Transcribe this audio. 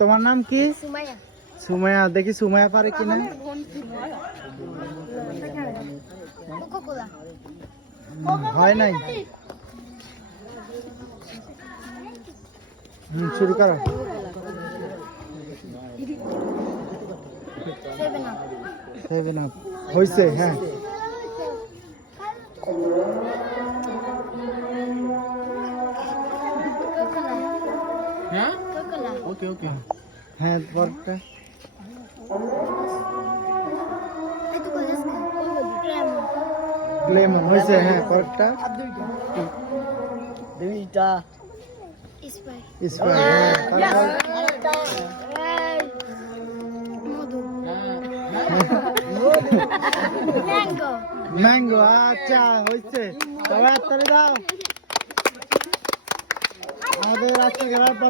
তোমার নাম কি? সুমাইয়া। দেখি সুমাইয়া পারে কিনা। হয় নাই। শুরু করো। 7 আপ হয়েছে। হ্যাঁ ওকে ওকে। হ্যাঁ পরটা লেমন হয়েছে। হ্যাঁ পরটা দুইটা ম্যাঙ্গো। আচ্ছা হয়েছে। সবাই হাততালি দাও। আমাদের আজকে খেলার